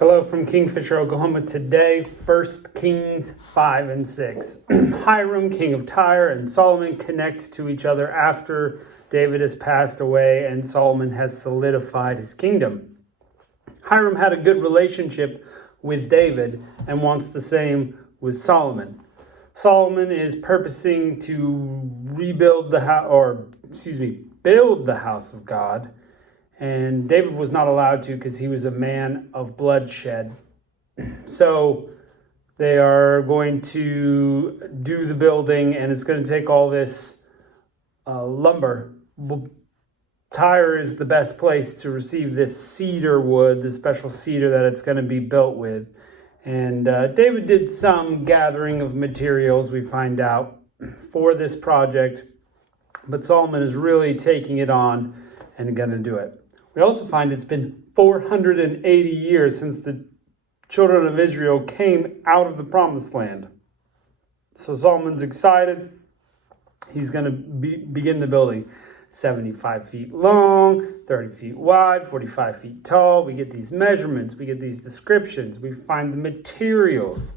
Hello from Kingfisher, Oklahoma. Today, 1 Kings 5 and 6. Hiram, king of Tyre, and Solomon connect to each other after David has passed away and Solomon has solidified his kingdom. Hiram had a good relationship with David and wants the same with Solomon. Solomon is purposing to build the house of God. And David was not allowed to because he was a man of bloodshed. So they are going to do the building, and it's going to take all this lumber. Tyre is the best place to receive this cedar wood, the special cedar that it's going to be built with. And David did some gathering of materials, we find out, for this project. But Solomon is really taking it on and going to do it. We also find it's been 480 years since the children of Israel came out of the promised land. So Solomon's excited. He's going to begin the building. 75 feet long, 30 feet wide, 45 feet tall. We get these measurements. We get these descriptions. We find the materials.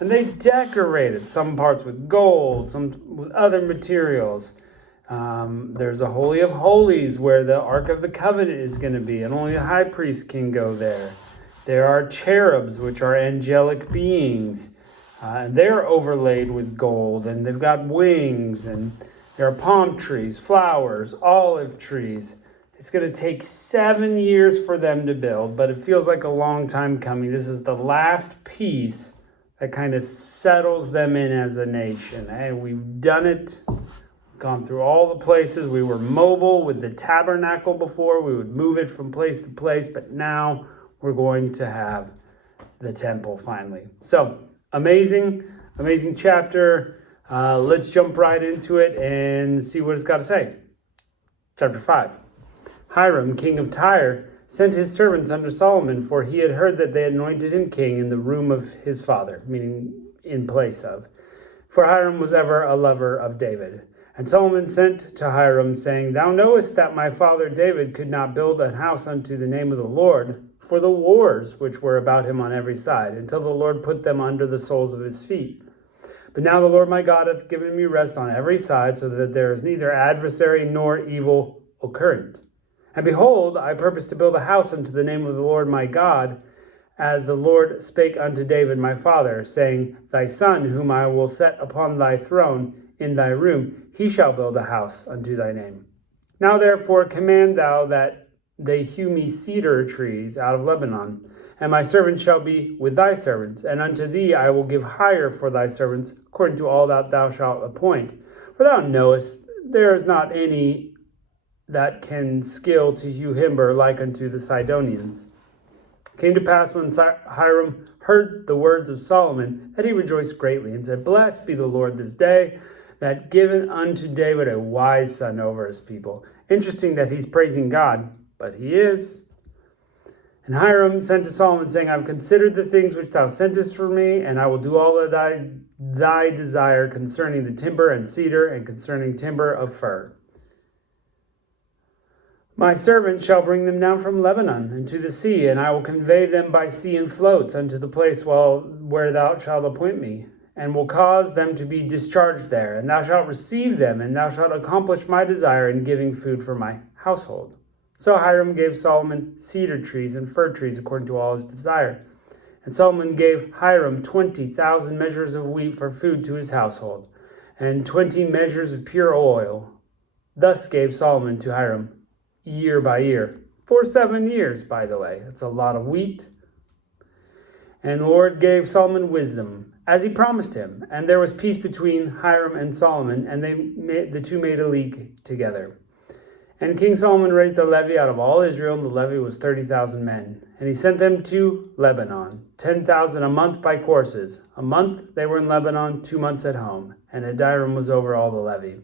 And they decorated some parts with gold, some with other materials. There's a Holy of Holies where the Ark of the Covenant is going to be, and only the high priest can go there. There are cherubs, which are angelic beings, and they're overlaid with gold, and they've got wings, and there are palm trees, flowers, olive trees. It's going to take 7 years for them to build, but it feels like a long time coming. This is the last piece that kind of settles them in as a nation. Hey, we've done it. Gone through all the places. We were mobile with the tabernacle before. We would move it from place to place, but now we're going to have the temple finally. So amazing chapter. Let's jump right into it and see what it's got to say. Chapter 5. Hiram, king of Tyre, sent his servants unto Solomon, for he had heard that they anointed him king in the room of his father, meaning in place of. For Hiram was ever a lover of David. And Solomon sent to Hiram, saying, Thou knowest that my father David could not build an house unto the name of the Lord for the wars which were about him on every side, until the Lord put them under the soles of his feet. But now the Lord my God hath given me rest on every side, so that there is neither adversary nor evil occurrent. And behold, I purpose to build a house unto the name of the Lord my God, as the Lord spake unto David my father, saying, Thy son, whom I will set upon thy throne in thy room, he shall build a house unto thy name. Now therefore command thou that they hew me cedar trees out of Lebanon, and my servants shall be with thy servants, and unto thee I will give hire for thy servants, according to all that thou shalt appoint. For thou knowest there is not any that can skill to hew timber like unto the Sidonians. It came to pass when Hiram heard the words of Solomon, that he rejoiced greatly, and said, Blessed be the Lord this day, that given unto David a wise son over his people. Interesting that he's praising God, but he is. And Hiram sent to Solomon, saying, I've considered the things which thou sentest for me, and I will do all that thy desire concerning the timber and cedar, and concerning timber of fir. My servants shall bring them down from Lebanon into the sea, and I will convey them by sea in floats unto the place where thou shalt appoint me, and will cause them to be discharged there. And thou shalt receive them, and thou shalt accomplish my desire in giving food for my household. So Hiram gave Solomon cedar trees and fir trees according to all his desire. And Solomon gave Hiram 20,000 measures of wheat for food to his household, and 20 measures of pure oil. Thus gave Solomon to Hiram year by year. For 7 years, by the way. That's a lot of wheat. And the Lord gave Solomon wisdom, as he promised him. And there was peace between Hiram and Solomon, and the two made a league together. And King Solomon raised a levy out of all Israel, and the levy was 30,000 men. And he sent them to Lebanon, 10,000 a month by courses. A month they were in Lebanon, 2 months at home. And Hiram was over all the levy.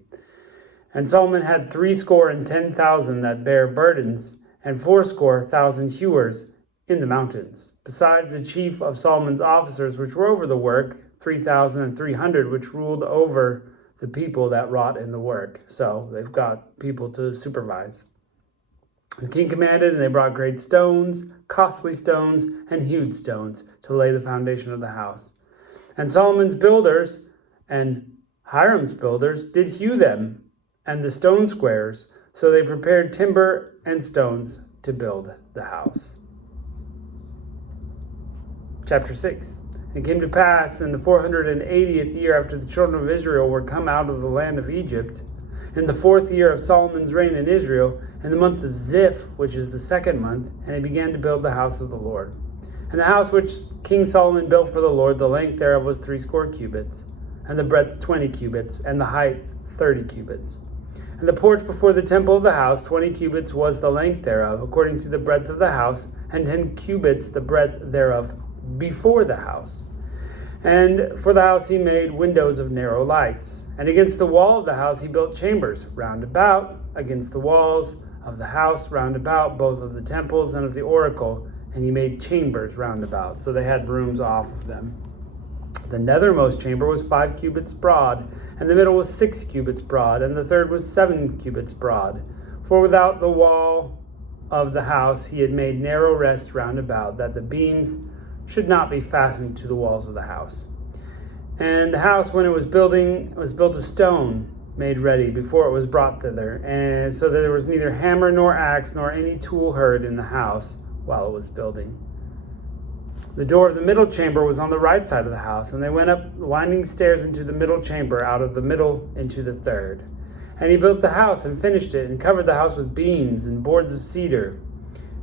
And Solomon had 10,000 that bare burdens, and 80,000 hewers in the mountains, besides the chief of Solomon's officers which were over the work, 3,300, which ruled over the people that wrought in the work. So they've got people to supervise. The king commanded, and they brought great stones, costly stones, and hewed stones to lay the foundation of the house. And Solomon's builders and Hiram's builders did hew them and the stone squares, so they prepared timber and stones to build the house. Chapter 6. It came to pass in the 480th year after the children of Israel were come out of the land of Egypt, in the 4th year of Solomon's reign in Israel, in the month of Ziph, which is the 2nd month, and he began to build the house of the Lord. And the house which King Solomon built for the Lord, the length thereof was 60 cubits, and the breadth 20 cubits, and the height 30 cubits. And the porch before the temple of the house, 20 cubits was the length thereof, according to the breadth of the house, and 10 cubits the breadth thereof before the house. And for the house he made windows of narrow lights. And against the wall of the house he built chambers round about, against the walls of the house round about, both of the temples and of the oracle. And he made chambers round about, so they had rooms off of them. The nethermost chamber was 5 cubits broad, and the middle was 6 cubits broad, and the third was 7 cubits broad. For without the wall of the house he had made narrow rest round about, that the beams should not be fastened to the walls of the house. And the house, when it was building, was built of stone made ready before it was brought thither, and so that there was neither hammer nor axe nor any tool heard in the house while it was building. The door of the middle chamber was on the right side of the house, and they went up winding stairs into the middle chamber, out of the middle into the third. And he built the house and finished it, and covered the house with beams and boards of cedar.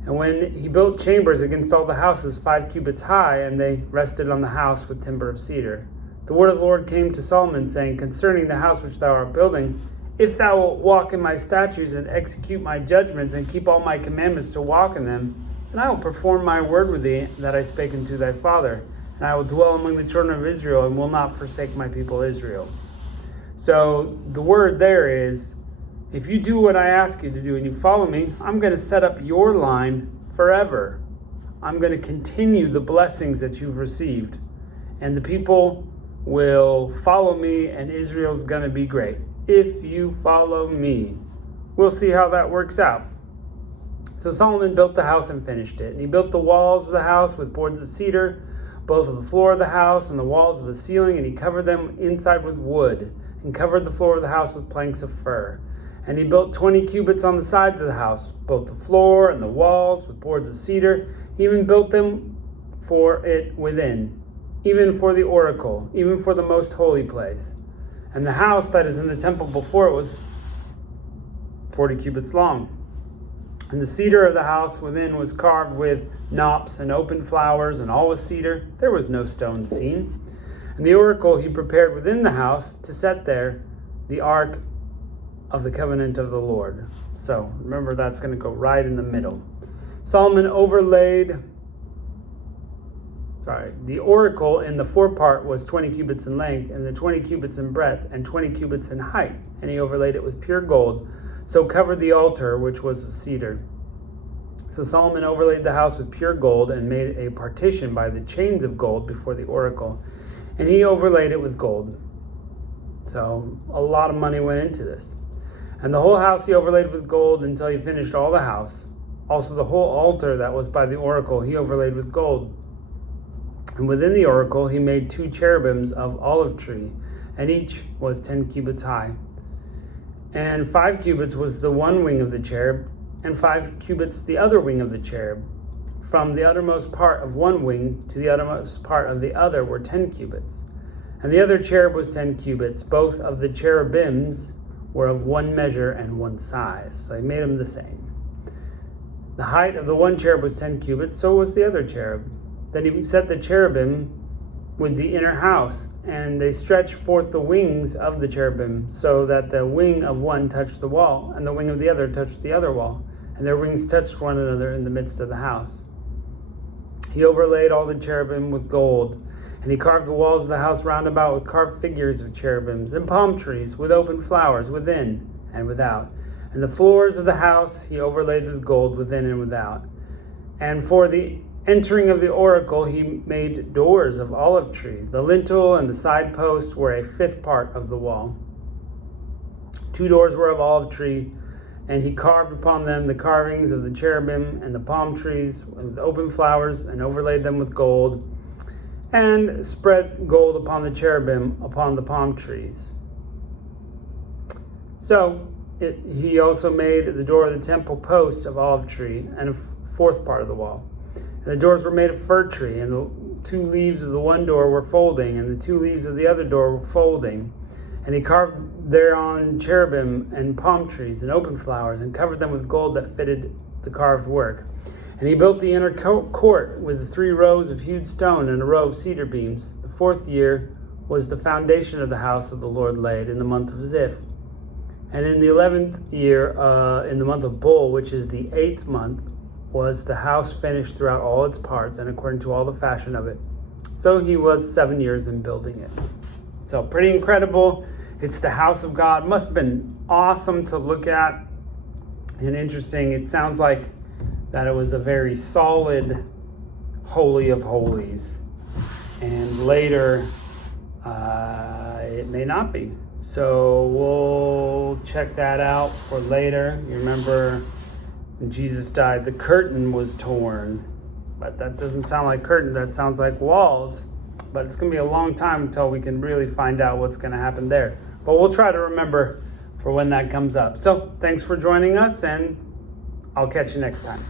And when he built chambers against all the houses 5 cubits high, and they rested on the house with timber of cedar. The word of the Lord came to Solomon, saying, concerning the house which thou art building, if thou wilt walk in my statutes and execute my judgments and keep all my commandments to walk in them, then I will perform my word with thee that I spake unto thy father, and I will dwell among the children of Israel and will not forsake my people Israel. So the word there is, if you do what I ask you to do and you follow me, I'm going to set up your line forever. I'm going to continue the blessings that you've received. And the people will follow me, and Israel's going to be great. If you follow me. We'll see how that works out. So Solomon built the house and finished it. And he built the walls of the house with boards of cedar, both of the floor of the house and the walls of the ceiling, and he covered them inside with wood, and covered the floor of the house with planks of fir. And he built 20 cubits on the sides of the house, both the floor and the walls with boards of cedar. He even built them for it within, even for the oracle, even for the most holy place. And the house that is in the temple before it was 40 cubits long. And the cedar of the house within was carved with knops and open flowers, and all was cedar. There was no stone seen. And the oracle he prepared within the house to set there the ark of the covenant of the Lord. So remember, that's going to go right in the middle. Solomon overlaid, the oracle in the forepart was 20 cubits in length, and the 20 cubits in breadth, and 20 cubits in height. And he overlaid it with pure gold, so covered the altar, which was of cedar. So Solomon overlaid the house with pure gold, and made a partition by the chains of gold before the oracle. And he overlaid it with gold. So a lot of money went into this. And the whole house he overlaid with gold until he finished all the house. Also the whole altar that was by the oracle he overlaid with gold. And within the oracle he made 2 cherubims of olive tree, and each was 10 cubits high. And 5 cubits was the one wing of the cherub, and 5 cubits the other wing of the cherub. From the uttermost part of one wing to the uttermost part of the other were 10 cubits. And the other cherub was 10 cubits. Both of the cherubims were of one measure and one size. So he made them the same. The height of the one cherub was 10 cubits, so was the other cherub. Then he set the cherubim with the inner house, and they stretched forth the wings of the cherubim, so that the wing of one touched the wall, and the wing of the other touched the other wall, and their wings touched one another in the midst of the house. He overlaid all the cherubim with gold, and he carved the walls of the house round about with carved figures of cherubims, and palm trees with open flowers within and without. And the floors of the house he overlaid with gold within and without. And for the entering of the oracle he made doors of olive tree. The lintel and the side posts were a 5th part of the wall. 2 doors were of olive tree, And he carved upon them the carvings of the cherubim and the palm trees with open flowers, and overlaid them with gold, and spread gold upon the cherubim upon the palm trees. So he also made the door of the temple posts of olive tree, and a fourth part of the wall. And the doors were made of fir tree, and the 2 leaves of the one door were folding, and the 2 leaves of the other door were folding. And he carved thereon cherubim and palm trees and open flowers, and covered them with gold that fitted the carved work. And he built the inner court with the 3 rows of hewed stone and a row of cedar beams. The 4th year was the foundation of the house of the Lord laid, in the month of Ziph. And in the 11th year, in the month of Bul, which is the 8th month, was the house finished throughout all its parts, and according to all the fashion of it. So he was 7 years in building it. So pretty incredible. It's the house of God. Must have been awesome to look at and interesting. It sounds like that it was a very solid Holy of Holies. And later, it may not be. So we'll check that out for later. You remember when Jesus died, the curtain was torn. But that doesn't sound like curtains. That sounds like walls. But it's going to be a long time until we can really find out what's going to happen there. But we'll try to remember for when that comes up. So thanks for joining us, and I'll catch you next time.